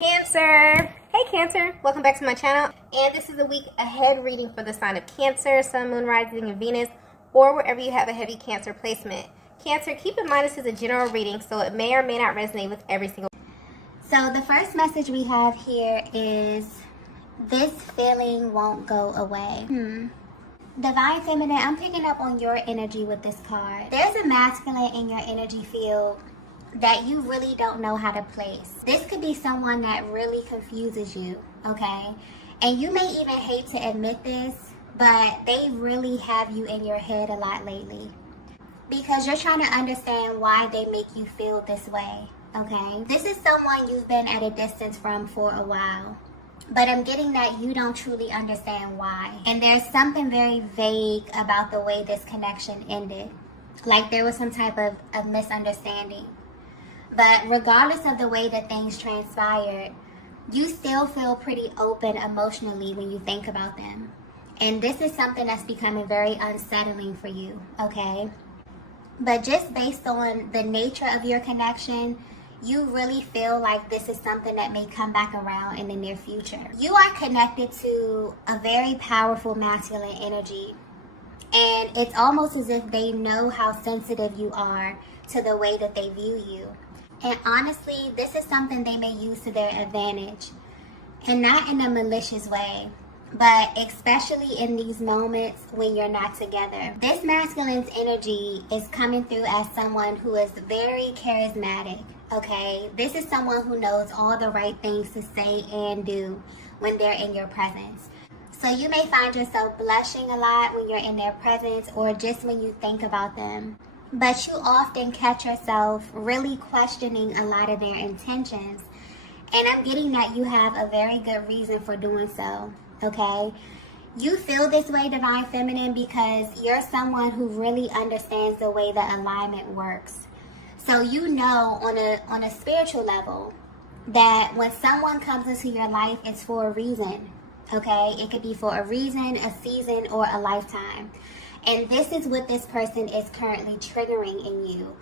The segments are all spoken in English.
Cancer! Hey Cancer! Welcome back to my channel, and this is a week ahead reading for the sign of Cancer, Sun, Moon, Rising, and Venus, or wherever you have a heavy Cancer placement. Cancer, keep in mind this is a general reading, so it may or may not resonate with every single. So the first message we have here is, this feeling won't go away. Divine Feminine, I'm picking up on your energy with this card. There's a masculine in your energy field that you really don't know how to place. This could be someone that really confuses you, okay? And you may even hate to admit this, but they really have you in your head a lot lately, because you're trying to understand why they make you feel this way, okay? This is someone you've been at a distance from for a while, but I'm getting that you don't truly understand why. And there's something very vague about the way this connection ended. Like there was some type of misunderstanding. But regardless of the way that things transpired, you still feel pretty open emotionally when you think about them. And this is something that's becoming very unsettling for you, okay? But just based on the nature of your connection, you really feel like this is something that may come back around in the near future. You are connected to a very powerful masculine energy. And it's almost as if they know how sensitive you are to the way that they view you. And honestly, this is something they may use to their advantage. And not in a malicious way, but especially in these moments when you're not together. This masculine's energy is coming through as someone who is very charismatic, okay? This is someone who knows all the right things to say and do when they're in your presence. So you may find yourself blushing a lot when you're in their presence, or just when you think about them. But you often catch yourself really questioning a lot of their intentions. And I'm getting that you have a very good reason for doing so, okay? You feel this way, Divine Feminine, because you're someone who really understands the way that alignment works. So you know on a spiritual level that when someone comes into your life, it's for a reason, okay? It could be for a reason, a season, or a lifetime. And this is what this person is currently triggering in you.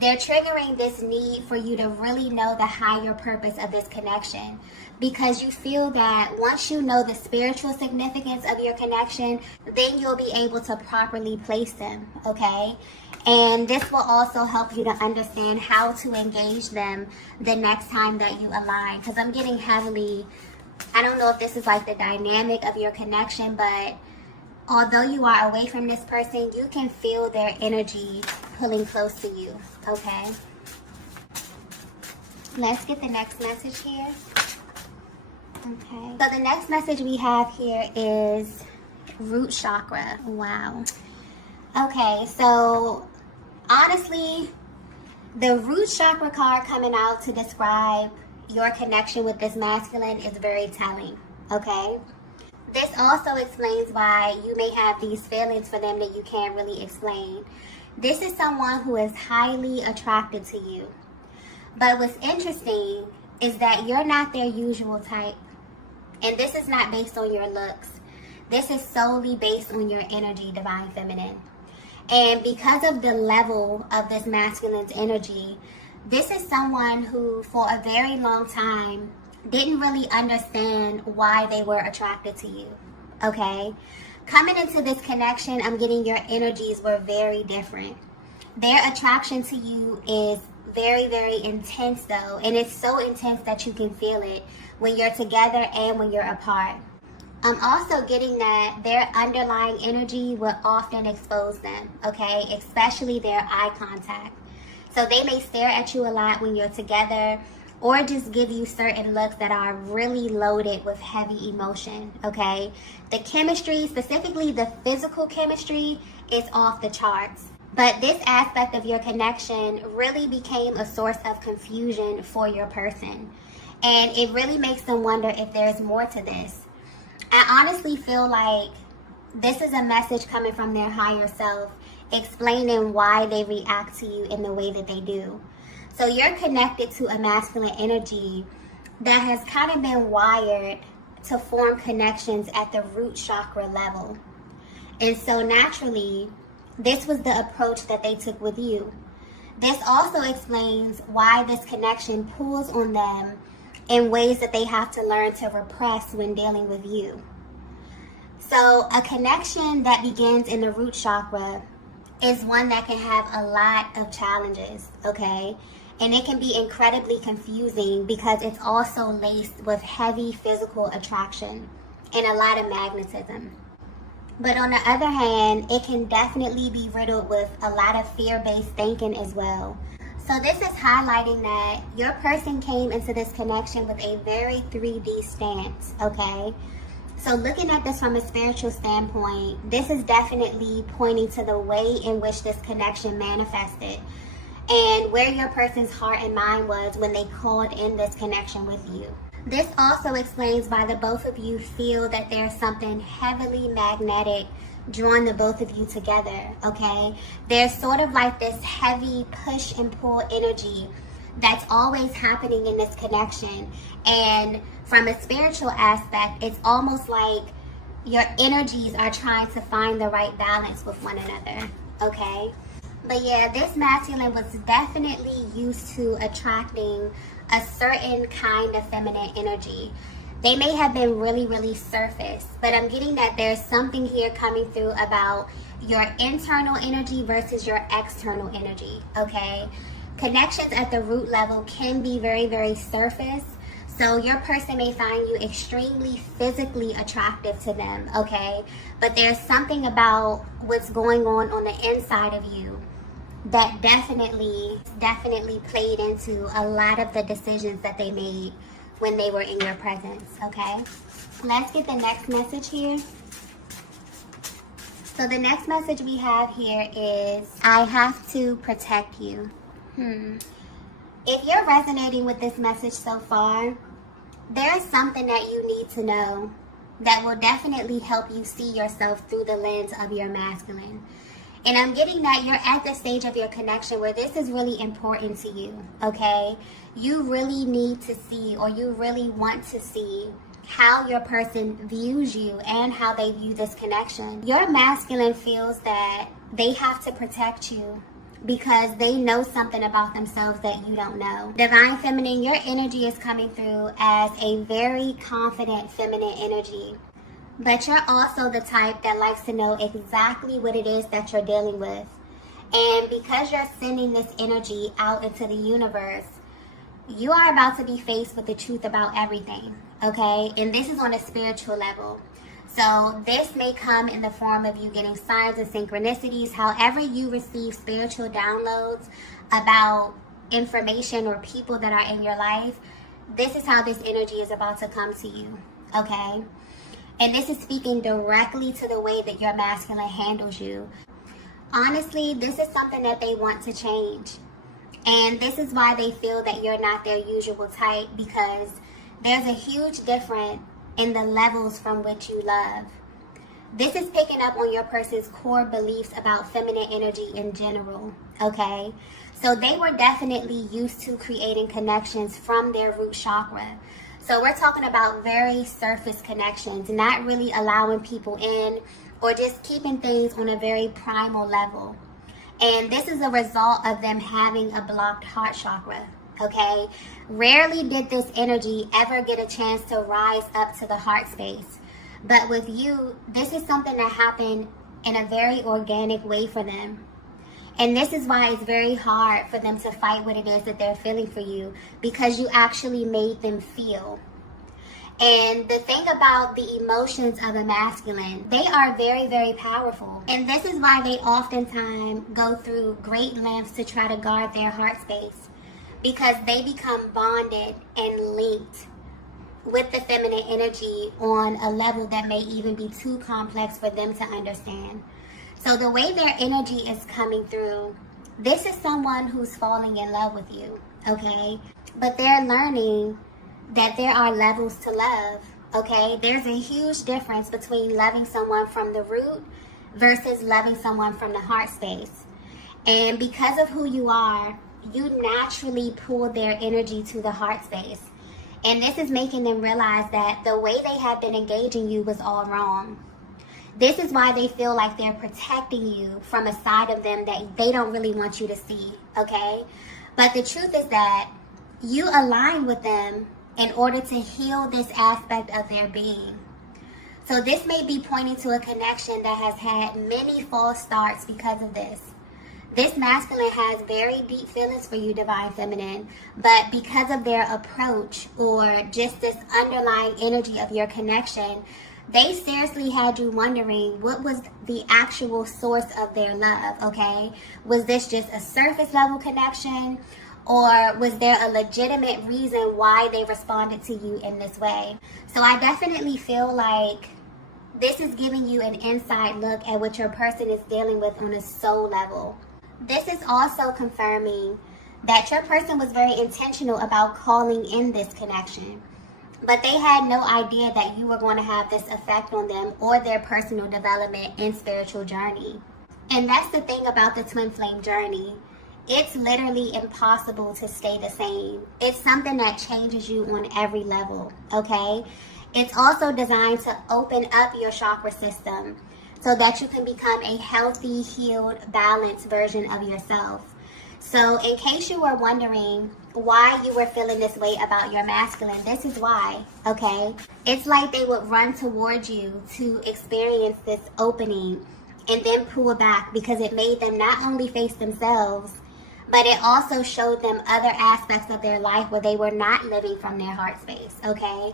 They're triggering this need for you to really know the higher purpose of this connection, because you feel that once you know the spiritual significance of your connection, then you'll be able to properly place them, okay? And this will also help you to understand how to engage them the next time that you align. Because I'm getting heavily, I don't know if this is like the dynamic of your connection, but although you are away from this person, you can feel their energy pulling close to you, okay? Let's get the next message here. Okay. So the next message we have here is root chakra. Wow. Okay, so honestly, the root chakra card coming out to describe your connection with this masculine is very telling, okay? This also explains why you may have these feelings for them that you can't really explain. This is someone who is highly attracted to you. But what's interesting is that you're not their usual type. And this is not based on your looks. This is solely based on your energy, Divine Feminine. And because of the level of this masculine's energy, this is someone who for a very long time didn't really understand why they were attracted to you, okay? Coming into this connection, I'm getting your energies were very different. Their attraction to you is very, very intense though, and it's so intense that you can feel it when you're together and when you're apart. I'm also getting that their underlying energy will often expose them, okay? Especially their eye contact. So they may stare at you a lot when you're together, or just give you certain looks that are really loaded with heavy emotion, okay? The chemistry, specifically the physical chemistry, is off the charts. But this aspect of your connection really became a source of confusion for your person. And it really makes them wonder if there's more to this. I honestly feel like this is a message coming from their higher self, explaining why they react to you in the way that they do. So you're connected to a masculine energy that has kind of been wired to form connections at the root chakra level. And so naturally, this was the approach that they took with you. This also explains why this connection pulls on them in ways that they have to learn to repress when dealing with you. So a connection that begins in the root chakra is one that can have a lot of challenges, okay? And it can be incredibly confusing because it's also laced with heavy physical attraction and a lot of magnetism. But on the other hand, it can definitely be riddled with a lot of fear-based thinking as well. So this is highlighting that your person came into this connection with a very 3D stance, okay? So looking at this from a spiritual standpoint, this is definitely pointing to the way in which this connection manifested and where your person's heart and mind was when they called in this connection with you. This also explains why the both of you feel that there's something heavily magnetic drawing the both of you together, okay? There's sort of like this heavy push and pull energy that's always happening in this connection. And from a spiritual aspect, it's almost like your energies are trying to find the right balance with one another, okay? But yeah, this masculine was definitely used to attracting a certain kind of feminine energy. They may have been really, really surface, but I'm getting that there's something here coming through about your internal energy versus your external energy, okay? Connections at the root level can be very, very surface. So your person may find you extremely physically attractive to them, okay? But there's something about what's going on the inside of you that definitely played into a lot of the decisions that they made when they were in your presence, okay? Let's get the next message here. So the next message we have here is, I have to protect you. If you're resonating with this message so far, there is something that you need to know that will definitely help you see yourself through the lens of your masculine. And I'm getting that you're at the stage of your connection where this is really important to you, okay? You really need to see, or you really want to see, how your person views you and how they view this connection. Your masculine feels that they have to protect you because they know something about themselves that you don't know. Divine Feminine, your energy is coming through as a very confident feminine energy. But you're also the type that likes to know exactly what it is that you're dealing with. And because you're sending this energy out into the universe, you are about to be faced with the truth about everything, okay? And this is on a spiritual level. So this may come in the form of you getting signs and synchronicities. However you receive spiritual downloads about information or people that are in your life, this is how this energy is about to come to you, okay? And this is speaking directly to the way that your masculine handles you. Honestly, this is something that they want to change. And this is why they feel that you're not their usual type, because there's a huge difference in the levels from which you love. This is picking up on your person's core beliefs about feminine energy in general, okay? So they were definitely used to creating connections from their root chakra. So we're talking about very surface connections, not really allowing people in or just keeping things on a very primal level. And this is a result of them having a blocked heart chakra, okay? Rarely did this energy ever get a chance to rise up to the heart space. But with you, this is something that happened in a very organic way for them. And this is why it's very hard for them to fight what it is that they're feeling for you, because you actually made them feel. And the thing about the emotions of a masculine, they are very, very powerful. And this is why they oftentimes go through great lengths to try to guard their heart space, because they become bonded and linked with the feminine energy on a level that may even be too complex for them to understand. So the way their energy is coming through, this is someone who's falling in love with you, okay? But they're learning that there are levels to love, okay? There's a huge difference between loving someone from the root versus loving someone from the heart space. And because of who you are, you naturally pull their energy to the heart space. And this is making them realize that the way they have been engaging you was all wrong. This is why they feel like they're protecting you from a side of them that they don't really want you to see, okay? But the truth is that you align with them in order to heal this aspect of their being. So this may be pointing to a connection that has had many false starts because of this. This masculine has very deep feelings for you, Divine Feminine, but because of their approach or just this underlying energy of your connection, they seriously had you wondering what was the actual source of their love, okay? Was this just a surface level connection, or was there a legitimate reason why they responded to you in this way? So I definitely feel like this is giving you an inside look at what your person is dealing with on a soul level. This is also confirming that your person was very intentional about calling in this connection, but they had no idea that you were going to have this effect on them or their personal development and spiritual journey. And that's the thing about the twin flame journey. It's literally impossible to stay the same. It's something that changes you on every level, okay? It's also designed to open up your chakra system so that you can become a healthy, healed, balanced version of yourself. So in case you were wondering why you were feeling this way about your masculine, this is why, okay? It's like they would run towards you to experience this opening and then pull back because it made them not only face themselves, but it also showed them other aspects of their life where they were not living from their heart space, okay?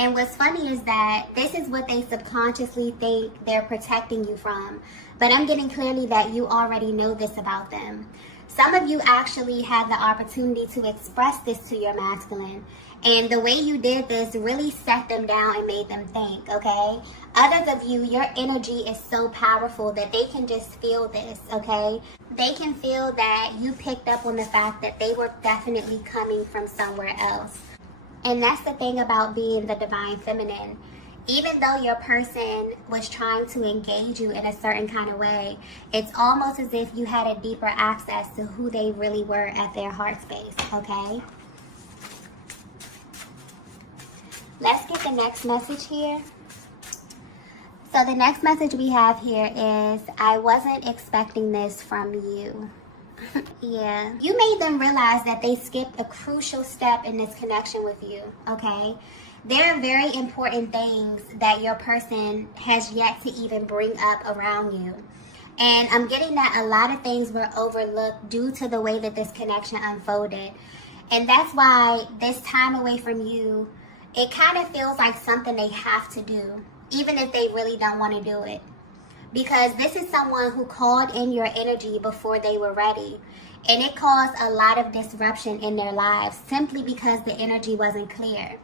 And what's funny is that this is what they subconsciously think they're protecting you from. But I'm getting clearly that you already know this about them. Some of you actually had the opportunity to express this to your masculine. And the way you did this really set them down and made them think, okay? Others of you, your energy is so powerful that they can just feel this, okay? They can feel that you picked up on the fact that they were definitely coming from somewhere else. And that's the thing about being the Divine Feminine. Even though your person was trying to engage you in a certain kind of way, it's almost as if you had a deeper access to who they really were at their heart space, okay? Let's get the next message here. So the next message we have here is, I wasn't expecting this from you. Yeah, you made them realize that they skipped a crucial step in this connection with you, okay? There are very important things that your person has yet to even bring up around you. And I'm getting that a lot of things were overlooked due to the way that this connection unfolded. And that's why this time away from you, it kind of feels like something they have to do, even if they really don't want to do it. Because this is someone who called in your energy before they were ready. And it caused a lot of disruption in their lives simply because the energy wasn't clear.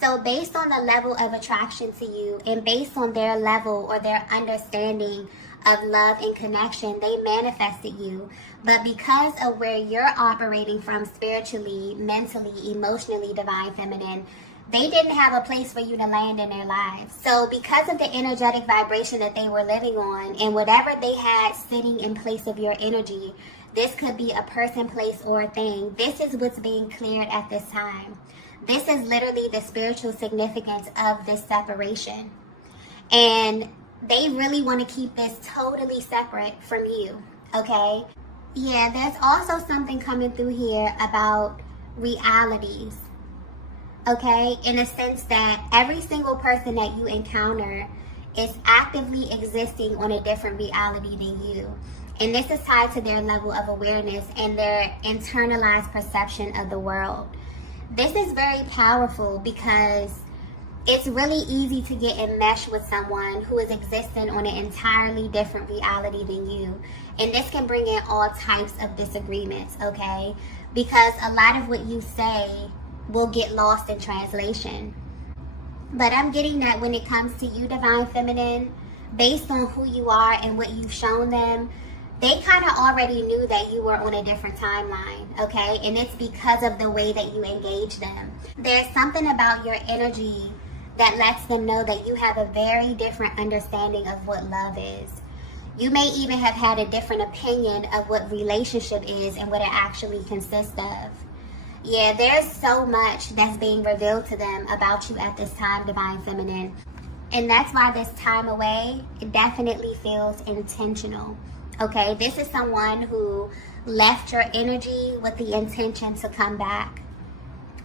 So based on the level of attraction to you and based on their level or their understanding of love and connection, they manifested you. But because of where you're operating from spiritually, mentally, emotionally, Divine Feminine, they didn't have a place for you to land in their lives. So because of the energetic vibration that they were living on and whatever they had sitting in place of your energy, this could be a person, place, or a thing. This is what's being cleared at this time. This is literally the spiritual significance of this separation. And they really want to keep this totally separate from you, okay? Yeah, there's also something coming through here about realities. Okay, in a sense that every single person that you encounter is actively existing on a different reality than you. And this is tied to their level of awareness and their internalized perception of the world. This is very powerful because it's really easy to get enmeshed with someone who is existing on an entirely different reality than you. And this can bring in all types of disagreements, okay? Because a lot of what you say will get lost in translation. But I'm getting that when it comes to you, Divine Feminine, based on who you are and what you've shown them, they kind of already knew that you were on a different timeline, okay? And it's because of the way that you engage them. There's something about your energy that lets them know that you have a very different understanding of what love is. You may even have had a different opinion of what relationship is and what it actually consists of. Yeah, there's so much that's being revealed to them about you at this time, Divine Feminine. And that's why this time away, it definitely feels intentional. Okay, this is someone who left your energy with the intention to come back.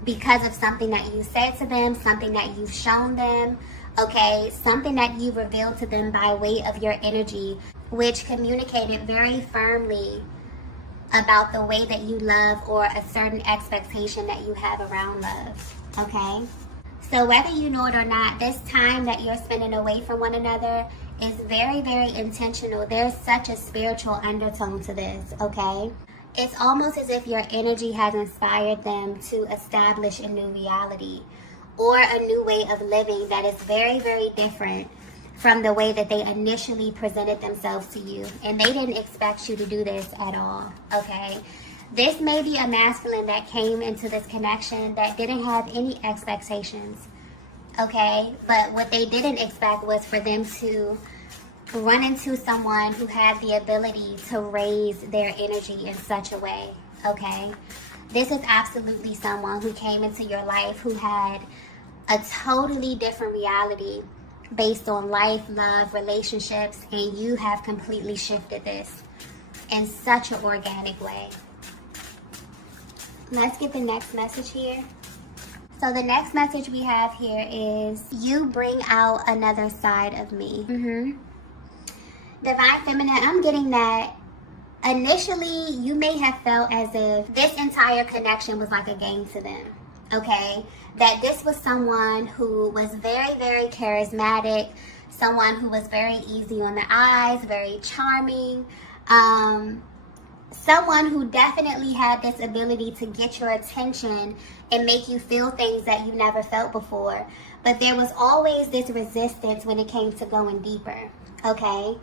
because of something that you said to them, something that you've shown them, okay, something that you revealed to them by way of your energy, which communicated very firmly about the way that you love or a certain expectation that you have around love, okay? So whether you know it or not, this time that you're spending away from one another is very, very intentional. There's such a spiritual undertone to this, okay? It's almost as if your energy has inspired them to establish a new reality or a new way of living that is very, very different from the way that they initially presented themselves to you. And they didn't expect you to do this at all, okay? This may be a masculine that came into this connection that didn't have any expectations, okay? But what they didn't expect was for them to run into someone who had the ability to raise their energy in such a way, okay? This is absolutely someone who came into your life who had a totally different reality based on life, love, relationships, and you have completely shifted this in such an organic way. Let's get the next message here. So the next message we have here is, you bring out another side of me. Divine Feminine, I'm getting that initially you may have felt as if this entire connection was like a game to them, okay? That this was someone who was very, very charismatic, someone who was very easy on the eyes, very charming, someone who definitely had this ability to get your attention and make you feel things that you never felt before. But there was always this resistance when it came to going deeper, okay?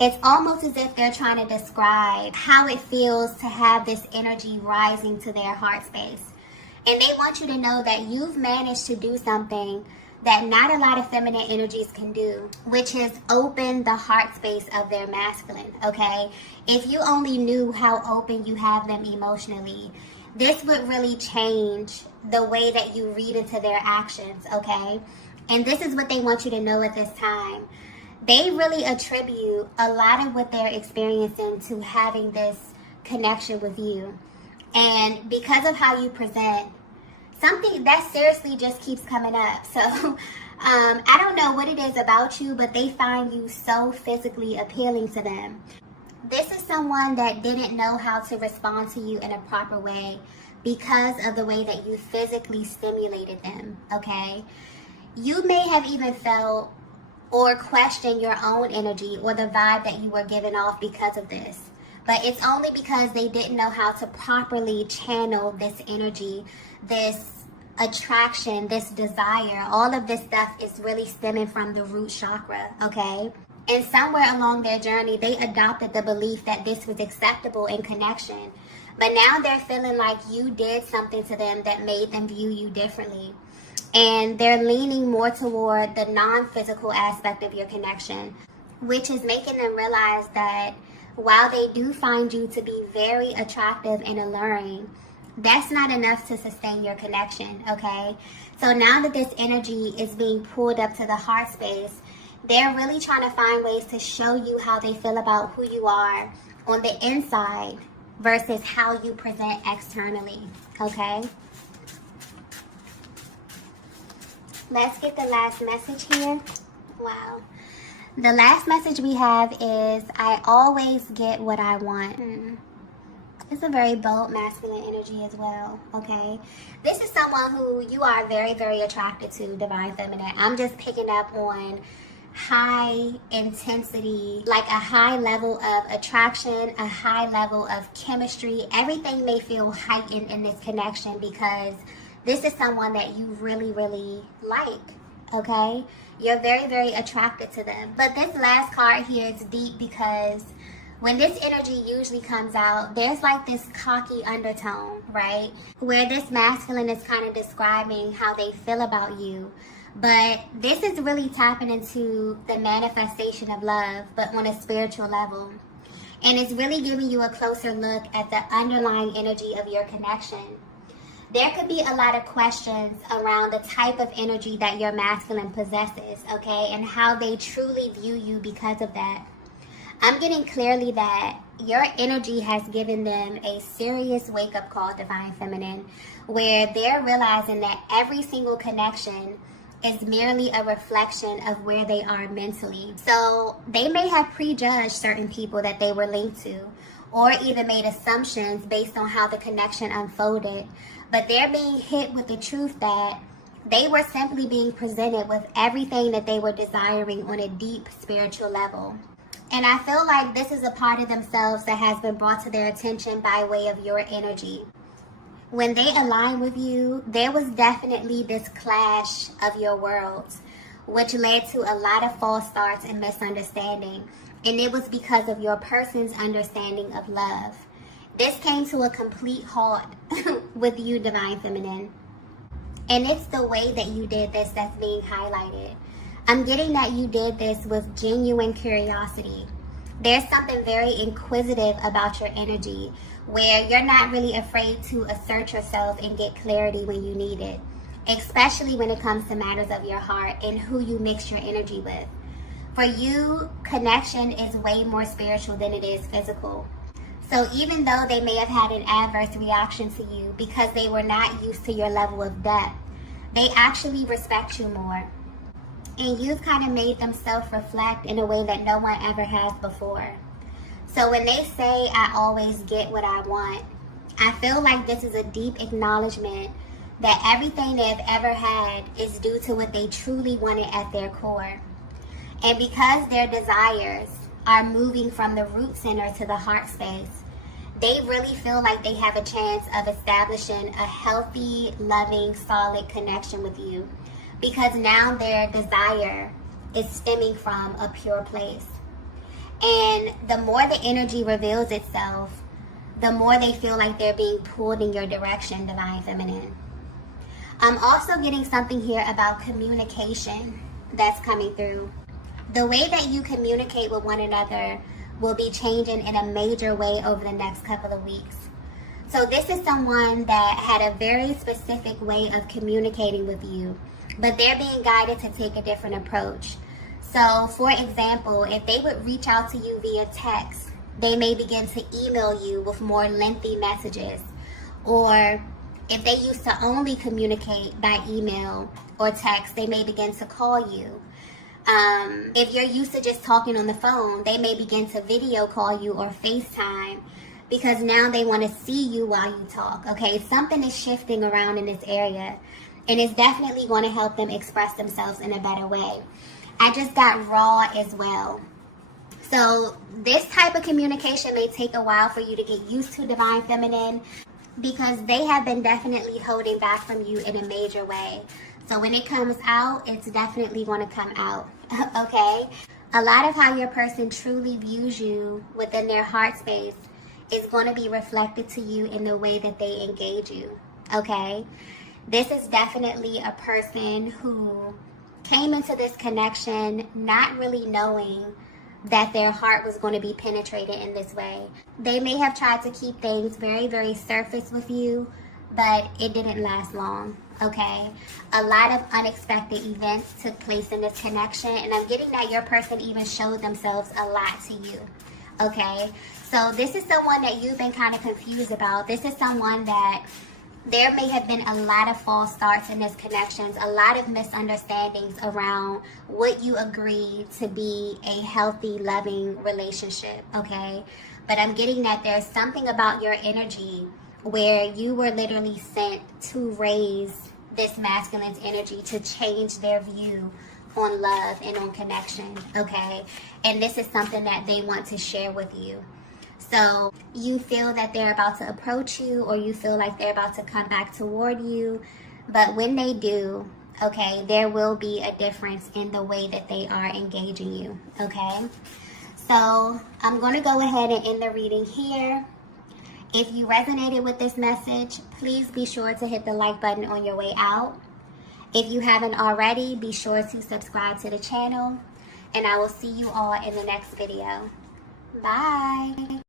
It's almost as if they're trying to describe how it feels to have this energy rising to their heart space. And they want you to know that you've managed to do something that not a lot of feminine energies can do, which is open the heart space of their masculine, okay? If you only knew how open you have them emotionally, this would really change the way that you read into their actions, okay? And this is what they want you to know at this time. They really attribute a lot of what they're experiencing to having this connection with you. And because of how you present, something that seriously just keeps coming up. So I don't know what it is about you, but they find you so physically appealing to them. This is someone that didn't know how to respond to you in a proper way because of the way that you physically stimulated them, okay? You may have even felt or questioned your own energy or the vibe that you were giving off because of this. But it's only because they didn't know how to properly channel this energy, this attraction, this desire. All of this stuff is really stemming from the root chakra, okay? And somewhere along their journey, they adopted the belief that this was acceptable in connection. But now they're feeling like you did something to them that made them view you differently. And they're leaning more toward the non-physical aspect of your connection, which is making them realize that while they do find you to be very attractive and alluring, that's not enough to sustain your connection, okay? So now that this energy is being pulled up to the heart space, they're really trying to find ways to show you how they feel about who you are on the inside versus how you present externally, okay? Let's get the last message here. Wow. The last message we have is, I always get what I want. It's a very bold masculine energy as well, okay? This is someone who you are very, very attracted to, Divine Feminine. I'm just picking up on high intensity, like a high level of attraction, a high level of chemistry. Everything may feel heightened in this connection because this is someone that you really, really like, okay? You're very, very attracted to them. But this last card here is deep because when this energy usually comes out, there's like this cocky undertone, right? Where this masculine is kind of describing how they feel about you. But this is really tapping into the manifestation of love, but on a spiritual level. And it's really giving you a closer look at the underlying energy of your connection. There could be a lot of questions around the type of energy that your masculine possesses, okay? And how they truly view you because of that. I'm getting clearly that your energy has given them a serious wake-up call, Divine Feminine, where they're realizing that every single connection is merely a reflection of where they are mentally. So they may have prejudged certain people that they were linked to, or even made assumptions based on how the connection unfolded, but they're being hit with the truth that they were simply being presented with everything that they were desiring on a deep spiritual level. And I feel like this is a part of themselves that has been brought to their attention by way of your energy. When they align with you, there was definitely this clash of your worlds, which led to a lot of false starts and misunderstanding. And it was because of your person's understanding of love. This came to a complete halt with you, Divine Feminine. And it's the way that you did this that's being highlighted. I'm getting that you did this with genuine curiosity. There's something very inquisitive about your energy where you're not really afraid to assert yourself and get clarity when you need it, especially when it comes to matters of your heart and who you mix your energy with. For you, connection is way more spiritual than it is physical. So even though they may have had an adverse reaction to you because they were not used to your level of depth, they actually respect you more. And you've kind of made them self-reflect in a way that no one ever has before. So when they say, I always get what I want, I feel like this is a deep acknowledgement that everything they've ever had is due to what they truly wanted at their core. And because their desires are moving from the root center to the heart space, they really feel like they have a chance of establishing a healthy, loving, solid connection with you. Because now their desire is stemming from a pure place. And the more the energy reveals itself, the more they feel like they're being pulled in your direction, Divine Feminine. I'm also getting something here about communication that's coming through. The way that you communicate with one another will be changing in a major way over the next couple of weeks. So this is someone that had a very specific way of communicating with you, but they're being guided to take a different approach. So, for example, if they would reach out to you via text, they may begin to email you with more lengthy messages. Or if they used to only communicate by email or text, they may begin to call you. If you're used to just talking on the phone, they may begin to video call you or FaceTime because now they want to see you while you talk. Okay, something is shifting around in this area. And it's definitely going to help them express themselves in a better way. I just got raw as well. So this type of communication may take a while for you to get used to, Divine Feminine, because they have been definitely holding back from you in a major way. So when it comes out, it's definitely going to come out, okay? A lot of how your person truly views you within their heart space is going to be reflected to you in the way that they engage you, okay? This is definitely a person who came into this connection not really knowing that their heart was going to be penetrated in this way. They may have tried to keep things very, very surface with you, but it didn't last long, okay? A lot of unexpected events took place in this connection, and I'm getting that your person even showed themselves a lot to you, okay? So this is someone that you've been kind of confused about. This is someone that there may have been a lot of false starts in this connections, a lot of misunderstandings around what you agreed to be a healthy, loving relationship, okay? But I'm getting that there's something about your energy where you were literally sent to raise this masculine's energy to change their view on love and on connection, okay? And this is something that they want to share with you. So you feel that they're about to approach you, or you feel like they're about to come back toward you. But when they do, okay, there will be a difference in the way that they are engaging you, okay? So I'm going to go ahead and end the reading here. If you resonated with this message, please be sure to hit the like button on your way out. If you haven't already, be sure to subscribe to the channel. And I will see you all in the next video. Bye.